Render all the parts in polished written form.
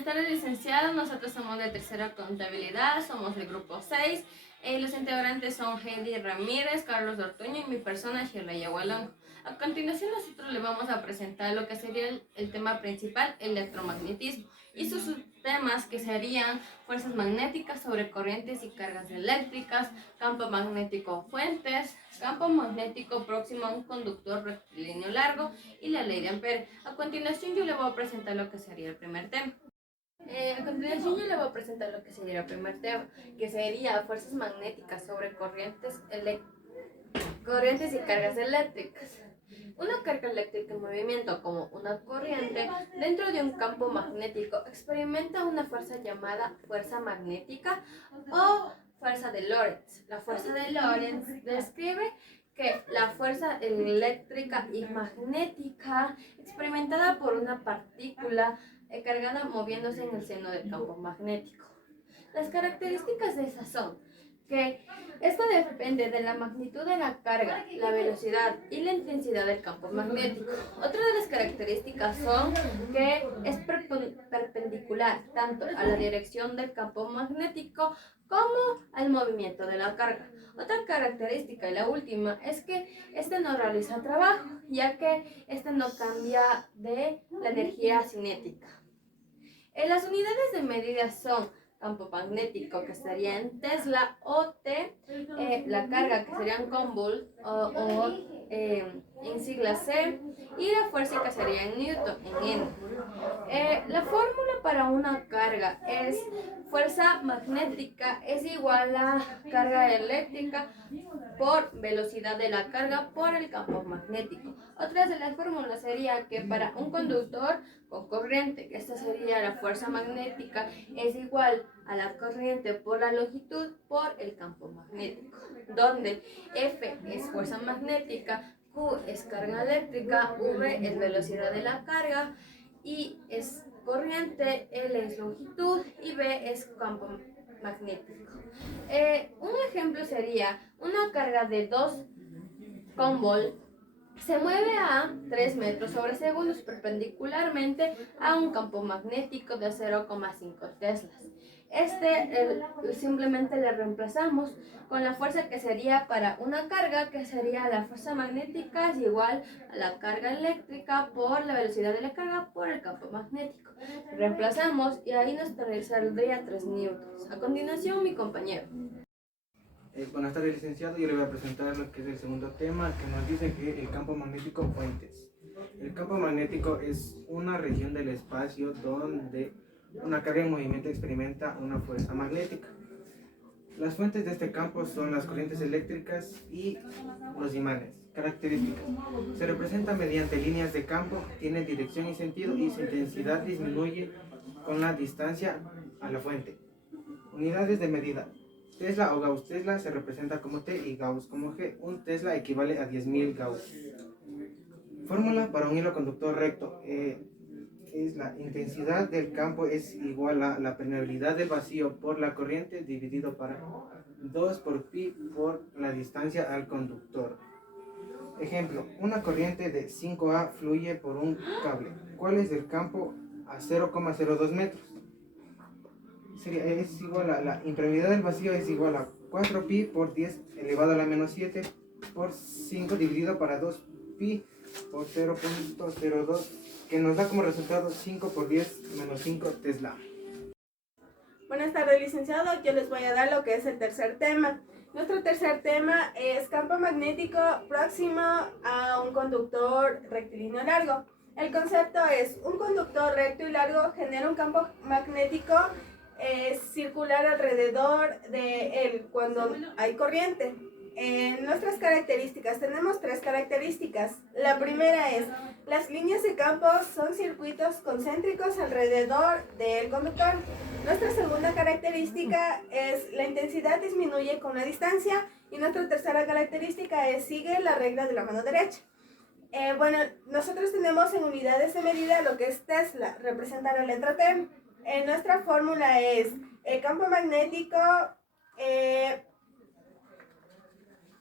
Buenas tardes, licenciado. Nosotros somos de tercera contabilidad, somos del grupo 6. Los integrantes son Heidi Ramírez, Carlos Ortuño y mi persona, Shirley Yahualongo. A continuación, nosotros le vamos a presentar lo que sería el tema principal, electromagnetismo, y sus subtemas que serían fuerzas magnéticas sobre corrientes y cargas eléctricas, campo magnético fuentes, campo magnético próximo a un conductor rectilíneo largo y la ley de Ampere. A continuación, yo le voy a presentar lo que sería el primer tema. A continuación yo le voy a presentar lo que sería el primer tema, que sería fuerzas magnéticas sobre corrientes y cargas eléctricas. Una carga eléctrica en movimiento, como una corriente, dentro de un campo magnético experimenta una fuerza llamada fuerza magnética o fuerza de Lorentz. La fuerza de Lorentz describe que la fuerza eléctrica y magnética experimentada por una partícula cargada moviéndose en el seno del campo magnético. Las características de esas son que esto depende de la magnitud de la carga, la velocidad y la intensidad del campo magnético. Otra de las características son que es perpendicular tanto a la dirección del campo magnético como al movimiento de la carga. Otra característica, y la última, es que este no realiza trabajo, ya que este no cambia de la energía cinética. Las unidades de medida son campo magnético, que sería en Tesla, o T, la carga, que sería en Coulomb, en sigla C, y la fuerza, que sería en Newton, en N. La fórmula para una carga es fuerza magnética es igual a carga eléctrica por velocidad de la carga por el campo magnético. Otra de las fórmulas sería que para un conductor con corriente, que esta sería la fuerza magnética, es igual a la corriente por la longitud por el campo magnético, donde F es fuerza magnética, Q es carga eléctrica, V es velocidad de la carga, I es corriente, L es longitud y B es campo magnético. Un ejemplo sería una carga de 2 Coulomb se mueve a 3 metros sobre segundos perpendicularmente a un campo magnético de 0,5 teslas. Simplemente le reemplazamos con la fuerza que sería para una carga, que sería la fuerza magnética es igual a la carga eléctrica por la velocidad de la carga por el campo magnético. Reemplazamos y ahí nos saldría 3 newtons. A continuación, mi compañero. Buenas tardes, licenciado. Yo le voy a presentar lo que es el segundo tema, que nos dice que el campo magnético fuentes. El campo magnético es una región del espacio donde una carga en movimiento experimenta una fuerza magnética. Las fuentes de este campo son las corrientes eléctricas y los imanes. Características: se representa mediante líneas de campo, tiene dirección y sentido y su intensidad disminuye con la distancia a la fuente. Unidades de medida: Tesla o Gauss. Tesla se representa como T y Gauss como G. Un Tesla equivale a 10.000 Gauss. Fórmula para un hilo conductor recto. Es la intensidad del campo es igual a la permeabilidad del vacío por la corriente dividido para 2 por pi por la distancia al conductor. Ejemplo: una corriente de 5A fluye por un cable. ¿Cuál es el campo a 0,02 metros? Es igual a la impermeabilidad del vacío es igual a 4 pi por 10 elevado a la menos 7 por 5 dividido para 2 pi por 0,02, que nos da como resultado 5 por 10 menos 5 Tesla. Buenas tardes, licenciado. Yo les voy a dar lo que es el tercer tema. Nuestro tercer tema es campo magnético próximo a un conductor rectilíneo largo. El concepto es: un conductor recto y largo genera un campo magnético circular alrededor de él cuando hay corriente. En nuestras características tenemos 3 características. La primera es: las líneas de campo son circuitos concéntricos alrededor del conductor. Nuestra segunda característica es: la intensidad disminuye con la distancia. Y nuestra tercera característica es: sigue la regla de la mano derecha. Nosotros tenemos en unidades de medida lo que es Tesla, representa la letra T. Nuestra fórmula es el campo magnético,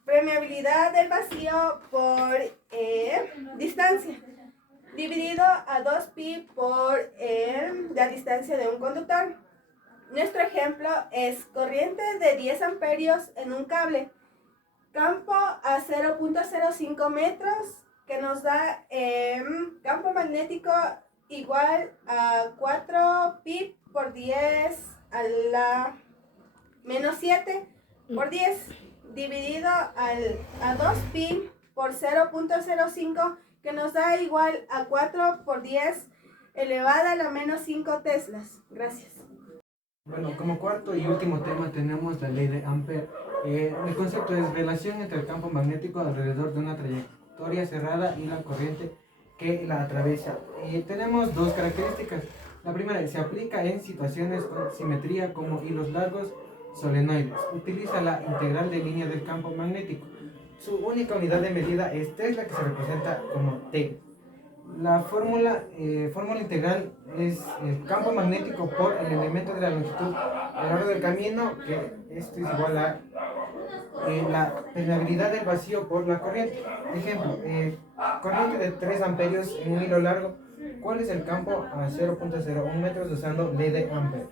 permeabilidad del vacío por distancia, dividido a 2 pi por la distancia de un conductor. Nuestro ejemplo es corriente de 10 amperios en un cable, campo a 0.05 metros, que nos da campo magnético igual a 4 pi por 10 a la menos 7 por 10 dividido a 2 pi por 0.05, que nos da igual a 4 por 10 elevada a la menos 5 teslas. Gracias. Bueno, como cuarto y último tema tenemos la ley de Ampere. El concepto es relación entre el campo magnético alrededor de una trayectoria cerrada y la corriente que la atraviesa. Tenemos dos características. La primera, se aplica en situaciones con simetría como hilos largos solenoides. Utiliza la integral de línea del campo magnético. Su única unidad de medida es Tesla, que se representa como T. La fórmula integral es el campo magnético por el elemento de la longitud a lo largo del camino, que esto es igual a la permeabilidad del vacío por la corriente. Ejemplo, corriente de 3 amperios en un hilo largo. ¿Cuál es el campo a 0.01 metros usando ley de Ampere?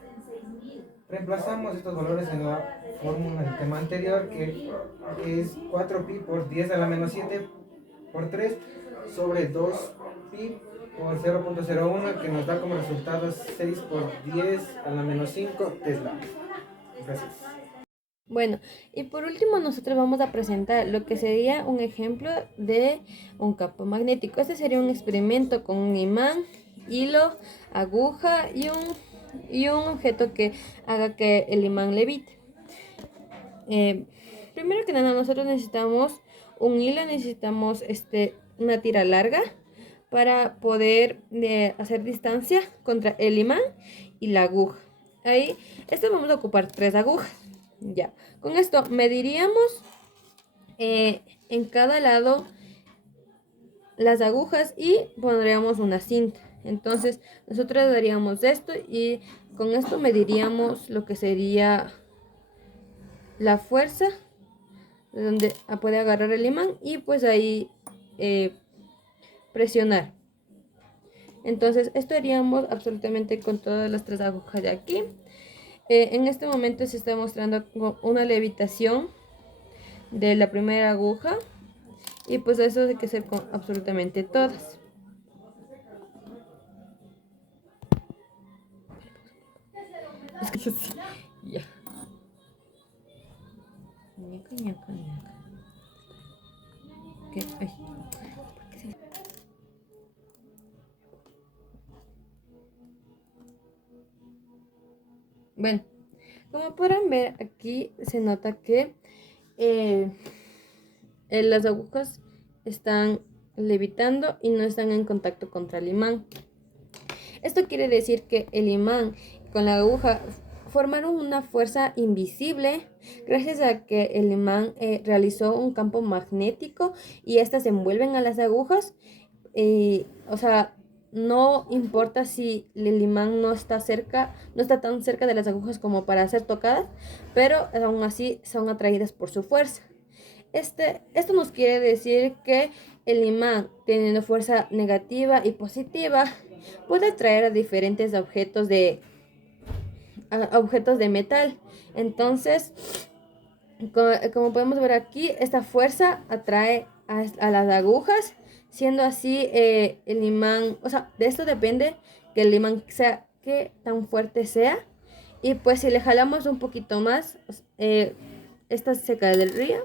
Reemplazamos estos valores en la fórmula del tema anterior, que es 4 pi por 10 a la menos 7 por 3 sobre 2 pi por 0.01, que nos da como resultado 6 por 10 a la menos 5 Tesla. Gracias. Bueno, y por último nosotros vamos a presentar lo que sería un ejemplo de un campo magnético. Este sería un experimento con un imán, hilo, aguja y un objeto que haga que el imán levite. Primero que nada nosotros necesitamos un hilo, necesitamos una tira larga para poder hacer distancia contra el imán y la aguja. Ahí, vamos a ocupar 3 agujas. Ya, con esto mediríamos en cada lado las agujas y pondríamos una cinta. Entonces nosotros daríamos esto y con esto mediríamos lo que sería la fuerza donde puede agarrar el imán y pues ahí presionar. Entonces esto haríamos absolutamente con todas las 3 agujas de aquí. En este momento se está mostrando una levitación de la primera aguja y pues eso hay que hacer con absolutamente todas. Es que sí. Ya. Ñaca, ñaca, ñaca. ¿Qué? Ay. ¿Por qué se... Bueno, como podrán ver aquí se nota que las agujas están levitando y no están en contacto contra el imán. Esto quiere decir que el imán con la aguja formaron una fuerza invisible gracias a que el imán realizó un campo magnético y estas se envuelven a las agujas. O sea, no importa si el imán no está tan cerca de las agujas como para ser tocadas, pero aún así son atraídas por su fuerza. Esto nos quiere decir que el imán, teniendo fuerza negativa y positiva, puede atraer a diferentes objetos de metal. Entonces, como podemos ver aquí, esta fuerza atrae a las agujas, siendo así el imán, o sea, de esto depende que el imán sea, qué tan fuerte sea. Y pues si le jalamos un poquito más, esta se caería,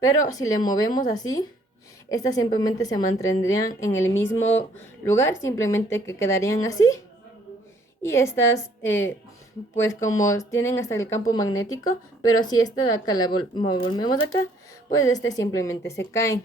pero si le movemos así, estas simplemente se mantendrían en el mismo lugar, simplemente que quedarían así. Y estas, pues como tienen hasta el campo magnético, pero si esta de acá la volvemos acá, pues simplemente se caen.